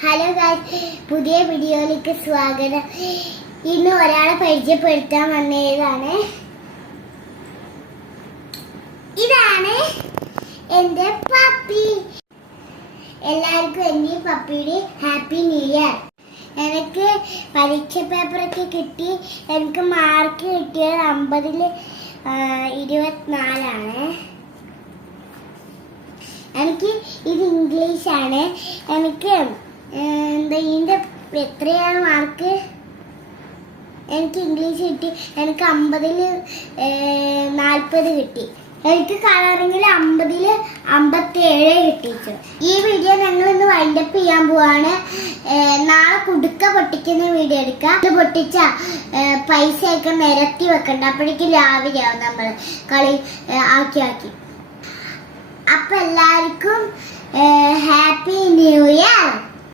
Hello guys പുതിയ വീഡിയോയിലേക്ക് സ്വാഗതം. ഇന്ന് ഒരാളെ പരിചയപ്പെടുത്താൻ വന്നതാണ്. ഇതാണ് എന്റെ പപ്പി എല്ലാവർക്കും എന്റെ പപ്പിയുടെ ഹാപ്പി ന്യൂ ഇയർ എനിക്ക് പരീക്ഷ പേപ്പറൊക്കെ കിട്ടി. എനിക്ക് മാർക്ക് കിട്ടിയത് അമ്പതിൽ ഇരുപത്തിനാലാണ്. എനിക്ക് ഇത് ഇംഗ്ലീഷാണ് എനിക്ക് ഇതിന്റെ എത്രയാണ് മാർക്ക്? എനിക്ക് ഇംഗ്ലീഷ് കിട്ടി. എനിക്ക് അമ്പതിൽ നാൽപ്പത് കിട്ടി. എനിക്ക് കളറിങ്ങിൽ അമ്പതിൽ അമ്പത്തി ഏഴ് കിട്ടിച്ചു ഈ വീഡിയോ ഞങ്ങൾ ഇന്ന് വൈൻഡപ്പ് ചെയ്യാൻ പോവാണ്. നാളെ കുടുക്ക പൊട്ടിക്കുന്ന വീഡിയോ എടുക്കാം. ഇത് പൊട്ടിച്ച പൈസയൊക്കെ നിരത്തി വെക്കണ്ട. അപ്പോഴേക്കും രാവിലെ ആവും നമ്മൾ കളി ആക്കി ആക്കി. അപ്പൊ എല്ലാവർക്കും ഹാപ്പി